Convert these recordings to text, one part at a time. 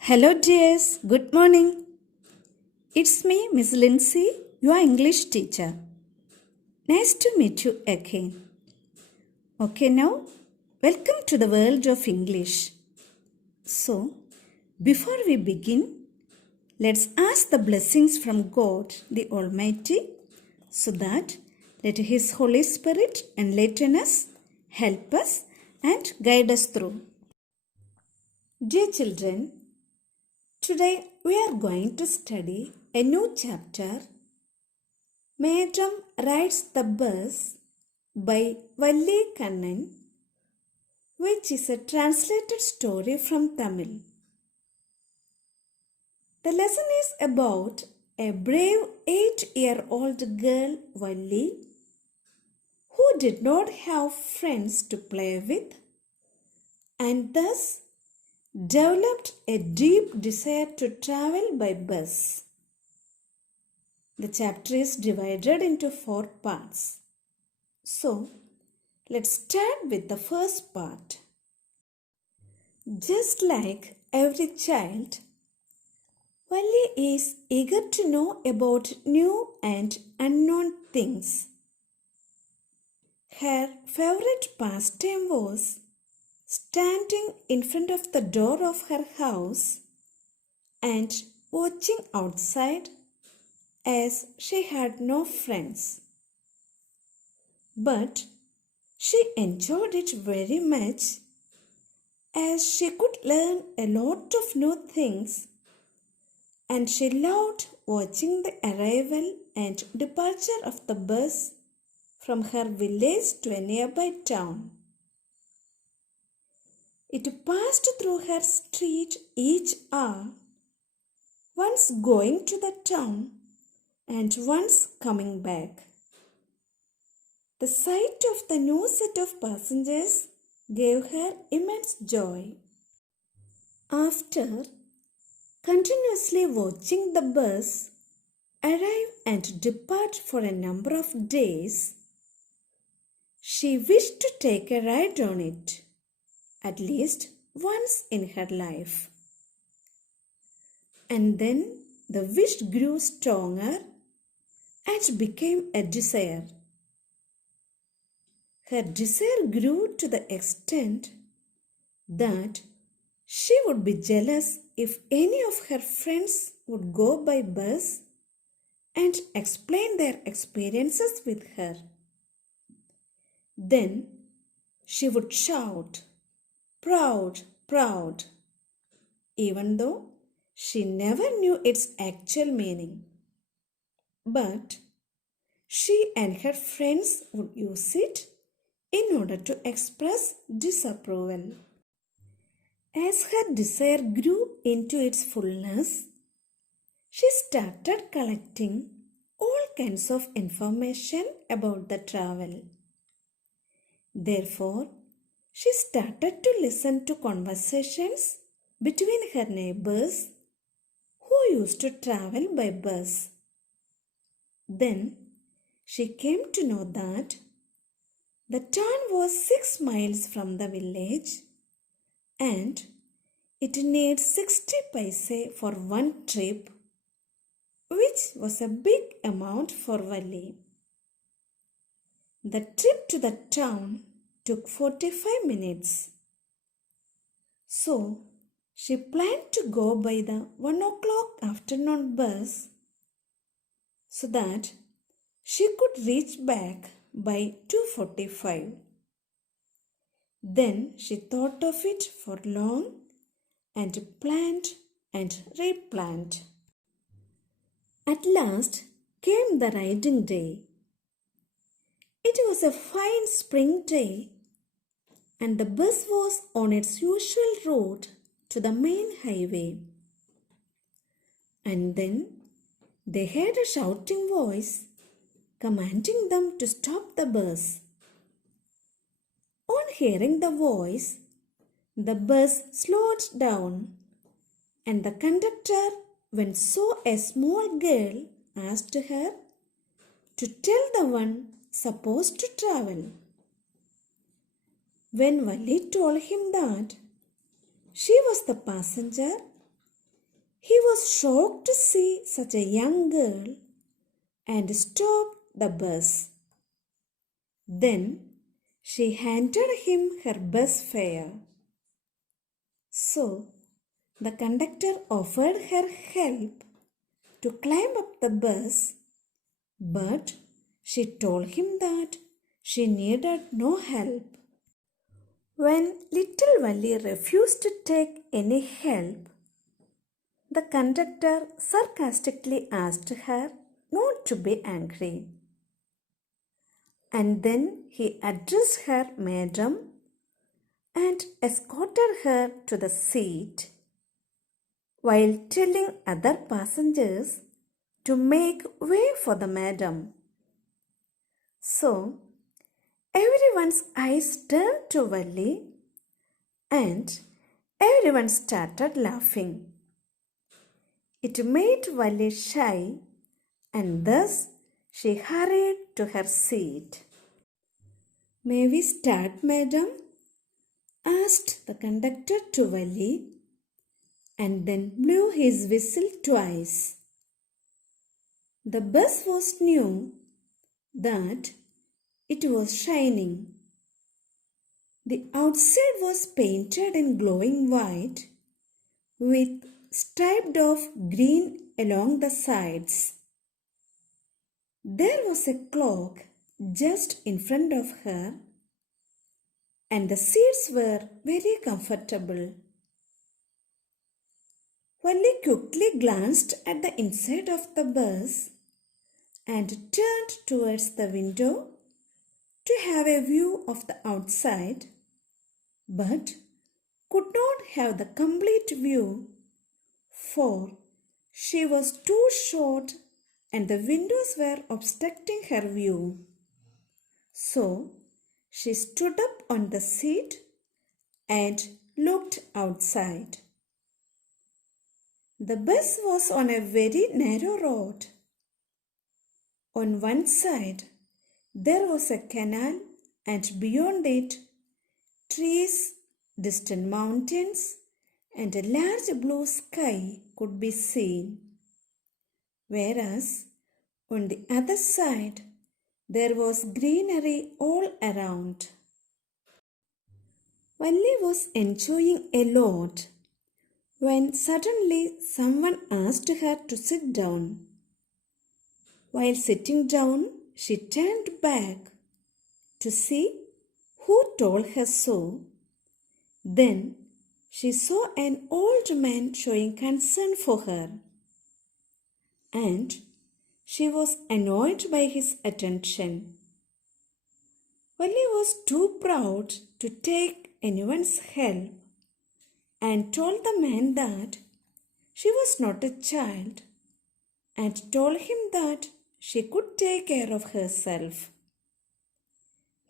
Hello dears, good morning. It's me, Miss Lincy, your English teacher. Nice to meet you again. Okay, now, welcome to the world of English. So, before we begin, let's ask the blessings from God the Almighty so that let His Holy Spirit enlighten us, help us, and guide us through. Dear children, today we are going to study a new chapter, Madam Rides the Bus by Valli Kannan, which is a translated story from Tamil. The lesson is about a brave 8-year-old girl, Valli, who did not have friends to play with and thus developed a deep desire to travel by bus. The chapter is divided into 4 parts. So, let's start with the first part. Just like every child, Valli is eager to know about new and unknown things. Her favorite pastime was standing in front of the door of her house and watching outside as she had no friends. But she enjoyed it very much as she could learn a lot of new things, and she loved watching the arrival and departure of the bus from her village to a nearby town. It passed through her street each hour, once going to the town and once coming back. The sight of the new set of passengers gave her immense joy. After continuously watching the bus arrive and depart for a number of days, she wished to take a ride on it, at least once in her life. And then the wish grew stronger and became a desire. Her desire grew to the extent that she would be jealous if any of her friends would go by bus and explain their experiences with her. Then she would shout, "Proud, proud," even though she never knew its actual meaning. But she and her friends would use it in order to express disapproval. As her desire grew into its fullness, she started collecting all kinds of information about the travel. Therefore, she started to listen to conversations between her neighbors who used to travel by bus. Then she came to know that the town was 6 miles from the village and it needs 60 paise for one trip, which was a big amount for Valli. The trip to the town took 45 minutes. So, she planned to go by the 1 o'clock afternoon bus so that she could reach back by 2:45. Then she thought of it for long and planned and replanned. At last came the riding day. It was a fine spring day and the bus was on its usual route to the main highway. And then they heard a shouting voice commanding them to stop the bus. On hearing the voice, the bus slowed down and the conductor, when saw a small girl, asked her to tell the one supposed to travel. When Valli told him that she was the passenger He was shocked to see such a young girl and stopped the bus. Then she handed him her bus fare. So the conductor offered her help to climb up the bus, but she told him that she needed no help. When little Valli refused to take any help, the conductor sarcastically asked her not to be angry. And then he addressed her madam and escorted her to the seat while telling other passengers to make way for the madam. So, everyone's eyes turned to Valli and everyone started laughing. It made Valli shy and thus she hurried to her seat. May we start, madam? Asked the conductor to Valli and then blew his whistle twice. The bus was new, that it was shining. The outside was painted in glowing white with striped of green along the sides. There was a clock just in front of her and the seats were very comfortable. Valli quickly glanced at the inside of the bus and turned towards the window to have a view of the outside, but could not have the complete view, for she was too short and the windows were obstructing her view. So she stood up on the seat and looked outside. The bus was on a very narrow road. On one side, there was a canal and beyond it, trees, distant mountains and a large blue sky could be seen. Whereas on the other side, there was greenery all around. Valli was enjoying a lot when suddenly someone asked her to sit down. While sitting down, she turned back to see who told her so. Then she saw an old man showing concern for her, and she was annoyed by his attention. Valli was too proud to take anyone's help and told the man that she was not a child and told him that she could take care of herself.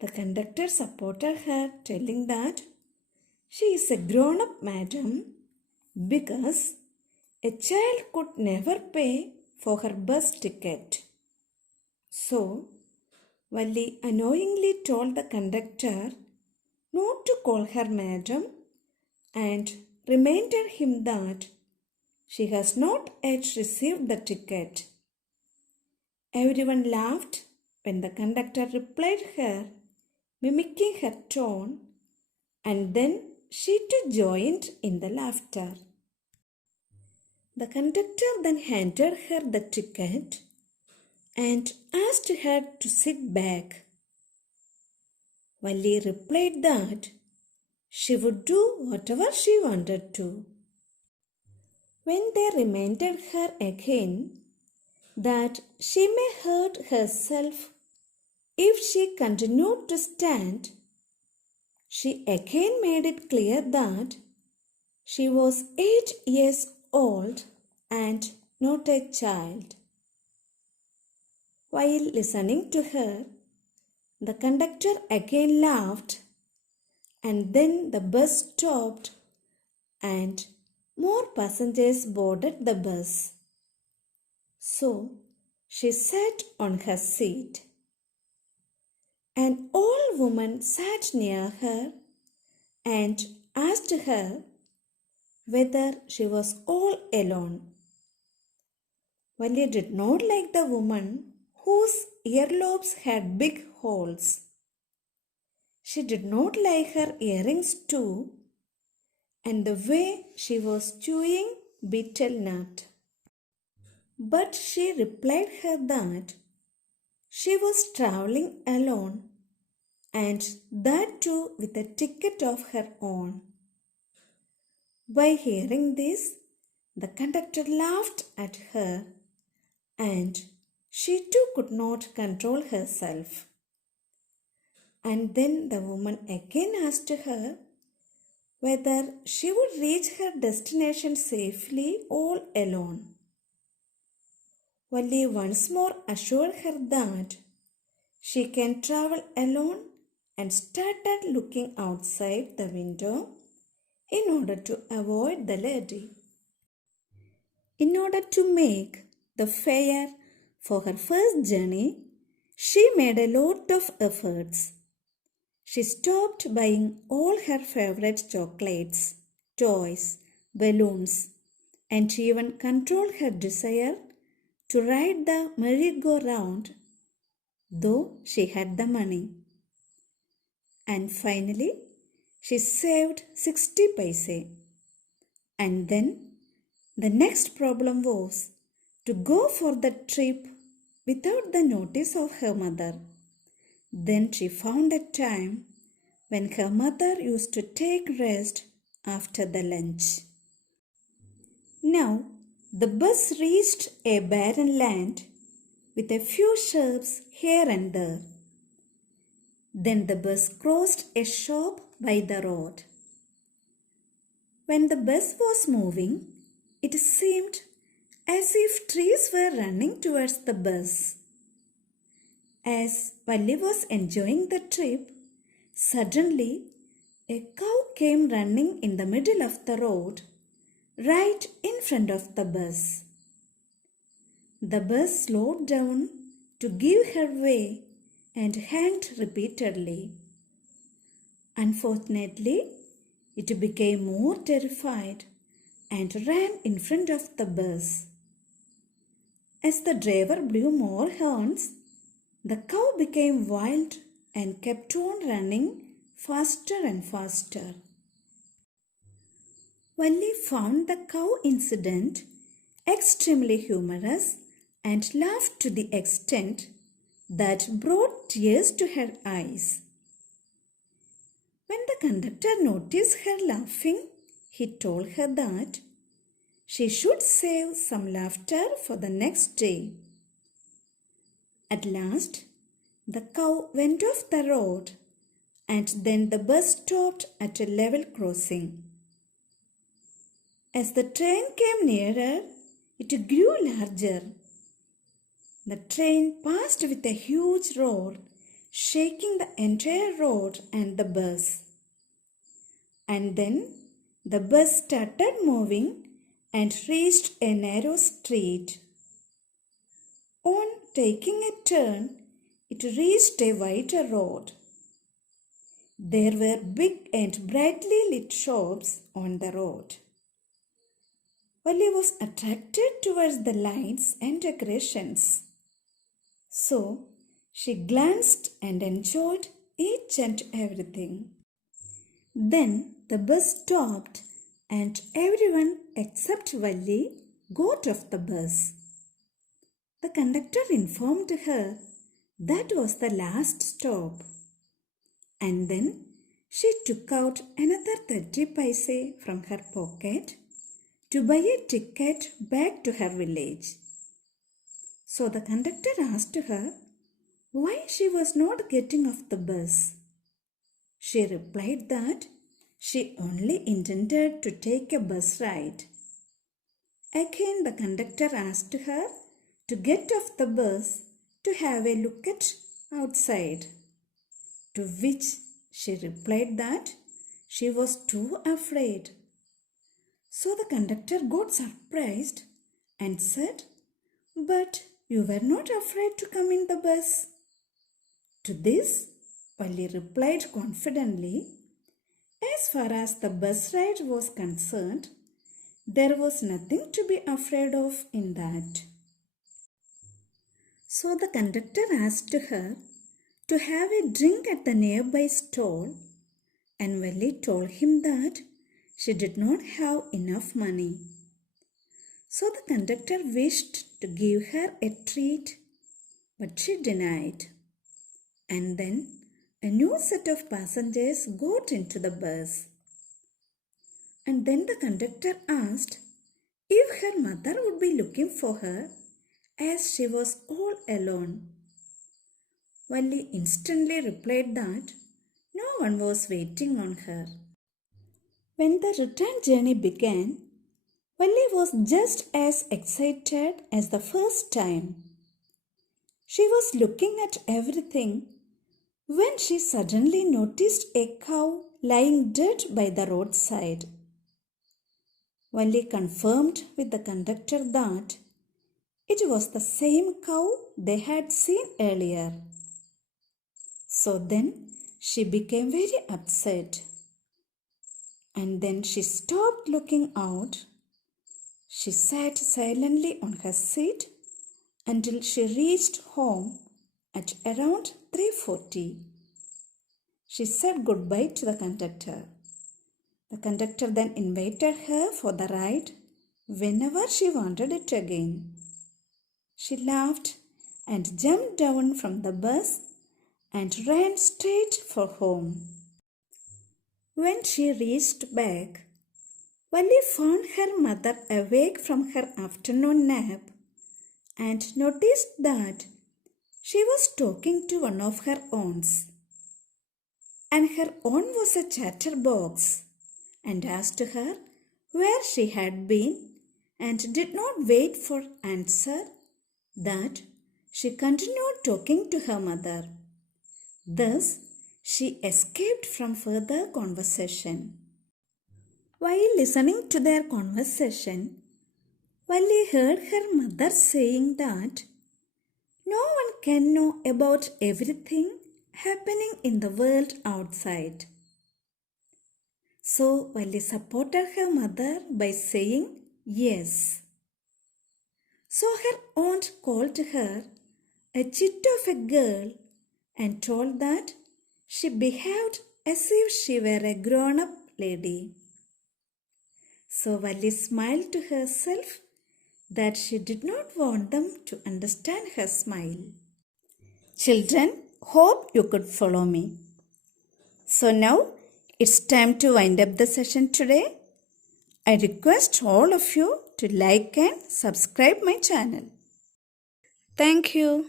The conductor supported her, telling that she is a grown-up madam because a child could never pay for her bus ticket. So, Valli annoyingly told the conductor not to call her madam and reminded him that she has not yet received the ticket. Everyone laughed when the conductor replied her, mimicking her tone, and then she too joined in the laughter. The conductor then handed her the ticket and asked her to sit back. Valli replied that she would do whatever she wanted to. When they reminded her again that she may hurt herself if she continued to stand, she again made it clear that she was 8 years old and not a child. While listening to her, the conductor again laughed, and then the bus stopped and more passengers boarded the bus. So she sat on her seat. An old woman sat near her and asked her, whether she was all alone. Valli did not like the woman whose earlobes had big holes. She did not like her earrings too, and the way she was chewing betel nut. But she replied her that she was traveling alone, and that too with a ticket of her own. By hearing this, the conductor laughed at her, and she too could not control herself. And then the woman again asked her whether she would reach her destination safely all alone. Valli once more assured her that she can travel alone and started looking outside the window in order to avoid the lady. In order to make the fare for her first journey, she made a lot of efforts. She stopped buying all her favorite chocolates, toys, balloons, and she even controlled her desire to ride the merry-go-round, though she had the money. And finally, she saved 60 paise. And then the next problem was to go for the trip without the notice of her mother. Then she found a time when her mother used to take rest after the lunch. Now, the bus reached a barren land with a few shrubs here and there. Then the bus crossed a shop by the road. When the bus was moving, it seemed as if trees were running towards the bus. As Valli was enjoying the trip, suddenly a cow came running in the middle of the road, right in front of the bus. The bus slowed down to give her way and honked repeatedly. Unfortunately, it became more terrified and ran in front of the bus. As the driver blew more horns, the cow became wild and kept on running faster and faster. Valli found the cow incident extremely humorous and laughed to the extent that brought tears to her eyes. When the conductor noticed her laughing, he told her that she should save some laughter for the next day. At last, the cow went off the road, and then the bus stopped at a level crossing. As the train came nearer, it grew larger. The train passed with a huge roar, shaking the entire road and the bus. And then the bus started moving and reached a narrow street. On taking a turn, it reached a wider road. There were big and brightly lit shops on the road. Valli was attracted towards the lights and decorations. So she glanced and enjoyed each and everything. Then the bus stopped and everyone except Valli got off the bus. The conductor informed her that was the last stop. And then she took out another 30 paise from her pocket to buy a ticket back to her village. So the conductor asked her why she was not getting off the bus. She replied that she only intended to take a bus ride. Again the conductor asked her to get off the bus to have a look at outside, to which she replied that she was too afraid. So the conductor got surprised and said, "But you were not afraid to come in the bus?" To this, Valli replied confidently, "As far as the bus ride was concerned, There was nothing to be afraid of in that. So the conductor asked her to have a drink at the nearby stall, and Welly told him that she did not have enough money. So the conductor wished to give her a treat, but she denied. And then a new set of passengers got into the bus. And then the conductor asked if her mother would be looking for her, as she was all alone. Welly instantly replied that no one was waiting on her. When the return journey began, Welly was just as excited as the first time. She was looking at everything when she suddenly noticed a cow lying dead by the roadside. Welly confirmed with the conductor that it was the same cow they had seen earlier. So then she became very upset. And then she stopped looking out. She sat silently on her seat until she reached home at around 3:40. She said goodbye to the conductor. The conductor then invited her for the ride whenever she wanted it again. She laughed and jumped down from the bus and ran straight for home. When she reached back, Welly found her mother awake from her afternoon nap and noticed that she was talking to one of her aunts. And her aunt was a chatterbox and asked her where she had been and did not wait for answer, that she continued talking to her mother. Thus, she escaped from further conversation. While listening to their conversation, Welly heard her mother saying that no one can know about everything happening in the world outside. So Welly supported her mother by saying yes. So her aunt called her a chit of a girl and told that she behaved as if she were a grown-up lady. So Welly smiled to herself that she did not want them to understand her smile. Children, hope you could follow me. So now it's time to wind up the session today. I request all of you to like and subscribe my channel. Thank you.